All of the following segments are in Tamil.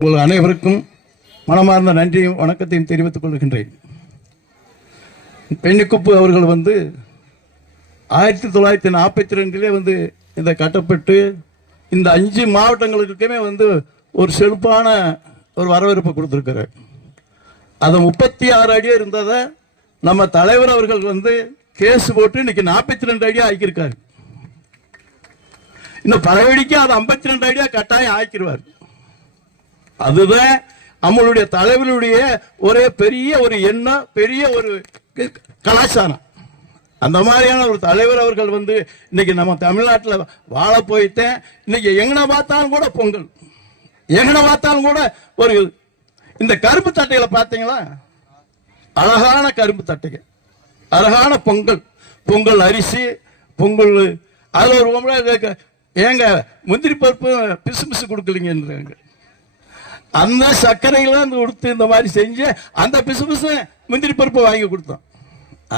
உங்கள் அனைவருக்கும் மனமார்ந்த நன்றியும் வணக்கத்தையும் தெரிவித்துக் கொள்கின்றேன். பெண்ணிக்குப்பு அவர்கள் 1942 இந்த கட்டப்பட்டு இந்த 5 மாவட்டங்களுக்குமே ஒரு செழிப்பான ஒரு வரவேற்பு கொடுத்திருக்கிறார். அது 36 அடி இருந்ததை நம்ம தலைவர் அவர்கள் கேஸ் போட்டு இன்னைக்கு 42 அடியா ஆக்கியிருக்காரு. இன்னும் பழவடிக்கு அது 52 அடியா கட்டாயம் ஆக்கிடுவார். அதுதான் நம்மளுடைய தலைவருடைய ஒரே பெரிய ஒரு எண்ணம், பெரிய ஒரு கலாச்சாரம். அந்த மாதிரியான ஒரு தலைவர் அவர்கள் இன்னைக்கு நம்ம தமிழ்நாட்டில் வாழ போயிட்டேன். இன்னைக்கு எங்கன பார்த்தாலும் கூட பொங்கல், எங்கன பார்த்தாலும் கூட ஒரு இந்த கரும்பு தட்டைகளை பார்த்தீங்களா, அழகான கரும்பு தட்டைகள், அழகான பொங்கல், பொங்கல் அரிசி, பொங்கல் அதில் ஒரு ஏங்க முந்திரி பருப்பு பிசு பிசு கொடுக்கலீங்கன்றாங்க. அந்த சர்க்கரைகளாம் கொடுத்து இந்த மாதிரி செஞ்சு அந்த பிசு பிசு முந்திரி பருப்பு வாங்கி கொடுத்தோம்.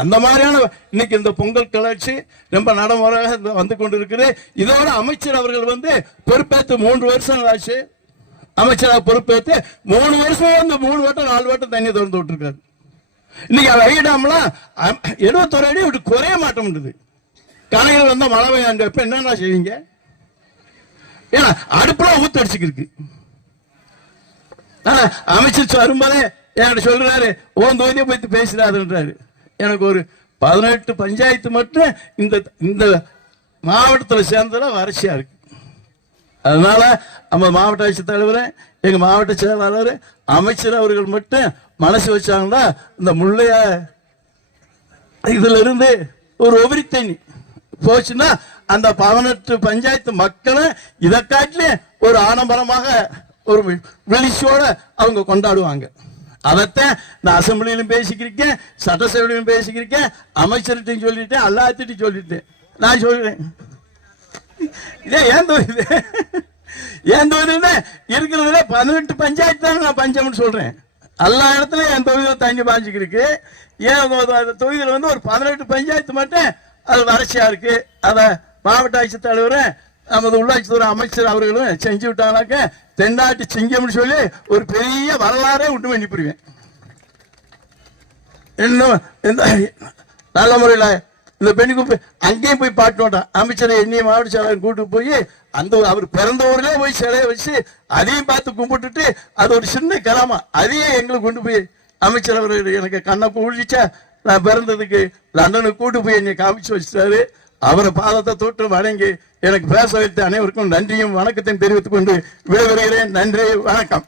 அந்த மாதிரியான இன்னைக்கு இந்த பொங்கல் கிளர்ச்சி ரொம்ப நடைமுறையாக வந்து கொண்டிருக்குது. இதோட அமைச்சர் அவர்கள் பொறுப்பேற்று 3 வருஷம் ஆச்சு. அமைச்சராக பொறுப்பேற்று 3 வருஷம் 3 வட்டம் 4 வட்டம் தண்ணி திறந்து விட்டுருக்காரு. இன்னைக்கு வைடாமலாம் 71 அடி விட்டு குறைய மாட்டோம்ன்றது. கலைஞர் மழை பெய்யாங்க இப்ப என்னென்ன செய்வீங்க? ஏன்னா அடுப்புல ஊத்து அடிச்சுக்கிருக்கு. அமைச்சர் வரும்போதே என்கிட்ட சொல்றாரு, ஓன் தொகுதியை பத்தி பேசுறாருன்றாரு. எனக்கு ஒரு 18 பஞ்சாயத்து மட்டும் இந்த மாவட்டத்தில் சேர்ந்ததுல வறட்சியா இருக்கு. அதனால நம்ம மாவட்ட ஆட்சித் தலைவர், எங்க மாவட்ட செயலாளர், அமைச்சர் அவர்கள் மட்டும் மனசு வச்சாங்கன்னா இந்த முள்ளைய இதுல இருந்து ஒரு உபரி தண்ணி போச்சுன்னா அந்த 18 பஞ்சாயத்து மக்களும் இதை காட்டிலே ஒரு ஆடம்பரமாக ஒரு வெளிச்சோட அவங்க கொண்டாடுவாங்க. அதைத்தான் நான் அசம்பிளியிலும் பேசிக்கிறேன், சட்டசபையிலும் பேசிக்கிறேன், அமைச்சர்கிட்டையும் சொல்லிட்டேன், எல்லாத்திட்டையும் சொல்லிட்டேன். நான் சொல்றேன், இதே ஏன் தொகுதி இருக்கிறதுல 18 பஞ்சாயத்து தான் நான் பஞ்சம்னு சொல்றேன். எல்லா இடத்துலயும் என் தொகுதியில் தண்ணி பாஞ்சிக்கிருக்கு. ஏன் தொகுதியில் ஒரு 18 பஞ்சாயத்து மட்டும் அது வறட்சியா இருக்கு. அதை மாவட்ட ஆட்சித் தலைவர், நமது உள்ளாட்சித்துறை அமைச்சர் அவர்களும் செஞ்சு விட்டாங்கனாக்க தென்னாட்டு சிங்கம்னு சொல்லி ஒரு பெரிய வரலாறே விட்டு பண்ணி போடுவேன். இன்னும் நல்ல முறையில் இந்த பெண்ணுக்கு அங்கேயும் போய் பாட்டு மாட்டான். அமைச்சரை என்னைய மாவட்ட செயலாளர் கூட்டு போய் அந்த அவர் பிறந்த ஊர்லயே போய் சிலையை வச்சு அதையும் பார்த்து கும்பிட்டுட்டு அது ஒரு சின்ன கிராமம், அதையே எங்களுக்கு கொண்டு போய் அமைச்சர் அவர் எனக்கு கண்ணை குளிச்சா நான் பிறந்ததுக்கு லண்டனுக்கு கூட்டு போய் என்னை காமிச்சு வச்சிட்டாரு. அவரை பாதத்தை தொட்டு வணங்கி எனக்கு பேச வைத்த அனைவருக்கும் நன்றியும் வணக்கத்தையும் தெரிவித்துக் கொண்டு விடைபெறுகிறேன். நன்றி, வணக்கம்.